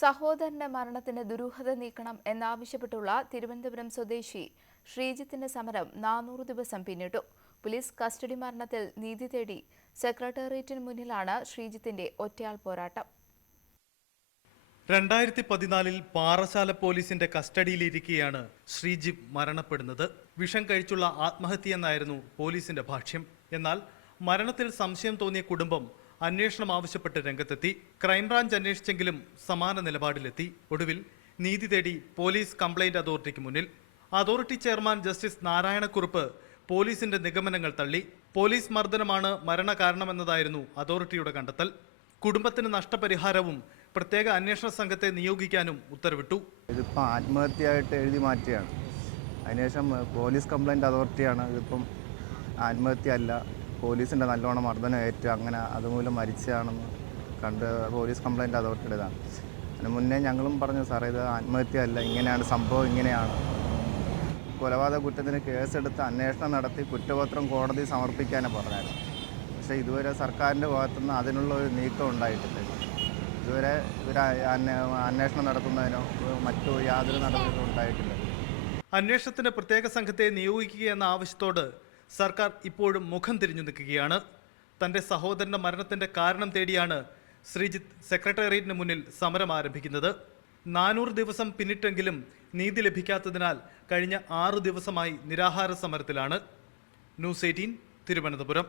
സഹോദരന്റെ മരണത്തിന് ദുരൂഹത നീക്കണം എന്നാവശ്യപ്പെട്ടുള്ള തിരുവനന്തപുരം സ്വദേശി ശ്രീജിത്തിന്റെ സമരം 400 ദിവസം പിന്നിട്ടു. പോലീസ് കസ്റ്റഡി മരണത്തിൽ നീതി തേടി സെക്രട്ടേറിയറ്റിന് മുന്നിലാണ് ശ്രീജിത്തിന്റെ ഒറ്റയാൾ പോരാട്ടം. 2014 പാറശാല പോലീസിന്റെ കസ്റ്റഡിയിലിരിക്കെയാണ് ശ്രീജിത്ത് മരണപ്പെടുന്നത്. വിഷം കഴിച്ചുള്ള ആത്മഹത്യയെന്നായിരുന്നു പോലീസിന്റെ ഭാഷ്യം. എന്നാൽ മരണത്തിൽ സംശയം തോന്നിയ കുടുംബം അന്വേഷണം ആവശ്യപ്പെട്ട് രംഗത്തെത്തി. ക്രൈംബ്രാഞ്ച് അന്വേഷിച്ചെങ്കിലും സമാന നിലപാടിലെത്തി. ഒടുവിൽ നീതി തേടി പോലീസ് കംപ്ലൈന്റ് അതോറിറ്റിക്ക് മുന്നിൽ. അതോറിറ്റി ചെയർമാൻ ജസ്റ്റിസ് നാരായണക്കുറുപ്പ് പോലീസിന്റെ നിഗമനങ്ങൾ തള്ളി. പോലീസ് മർദ്ദനമാണ് മരണകാരണമെന്നതായിരുന്നു അതോറിറ്റിയുടെ കണ്ടെത്തൽ. കുടുംബത്തിന് നഷ്ടപരിഹാരവും പ്രത്യേക അന്വേഷണ സംഘത്തെ നിയോഗിക്കാനും ഉത്തരവിട്ടു. ഇതിപ്പോൾ ആത്മഹത്യയായിട്ട് എഴുതി മാറ്റിയാണ്. അതിനുശേഷം പോലീസ് കംപ്ലൈന്റ് അതോറിറ്റിയാണ് ഇതിപ്പം ആത്മഹത്യ അല്ല, പോലീസിൻ്റെ നല്ലോണം മർദ്ദനം ഏറ്റു, അങ്ങനെ അതുമൂലം മരിച്ചതാണെന്ന് കണ്ട് പോലീസ് കംപ്ലൈൻറ്റ് അതോറിറ്റിയുടേതാണ്. അതിന് മുന്നേ ഞങ്ങളും പറഞ്ഞു, സാറേ ഇത് ആത്മഹത്യ അല്ല, ഇങ്ങനെയാണ് സംഭവം, ഇങ്ങനെയാണ്. കൊലപാതക കുറ്റത്തിന് കേസെടുത്ത് അന്വേഷണം നടത്തി കുറ്റപത്രം കോടതി സമർപ്പിക്കാനാണ് പറഞ്ഞായിരുന്നു. പക്ഷേ ഇതുവരെ സർക്കാരിൻ്റെ ഭാഗത്തുനിന്ന് അതിനുള്ള ഒരു നീക്കം ഉണ്ടായിട്ടില്ല. ഇതുവരെ ഇവർ അന്വേഷണം നടത്തുന്നതിനോ മറ്റു യാതൊരു നടപടികളും ഉണ്ടായിട്ടില്ല. അന്വേഷണത്തിന് പ്രത്യേക സംഘത്തെ നിയോഗിക്കുകയെന്ന ആവശ്യത്തോട് സർക്കാർ ഇപ്പോഴും മുഖം തിരിഞ്ഞു നിൽക്കുകയാണ്. തന്റെ സഹോദരന്റെ മരണത്തിന്റെ കാരണം തേടിയാണ് ശ്രീജിത്ത് സെക്രട്ടേറിയറ്റിന് മുന്നിൽ സമരം ആരംഭിക്കുന്നത്. 400 ദിവസം പിന്നിട്ടെങ്കിലും നീതി ലഭിക്കാത്തതിനാൽ കഴിഞ്ഞ 6 ദിവസമായി നിരാഹാര സമരത്തിലാണ്. ന്യൂസ് 18 തിരുവനന്തപുരം.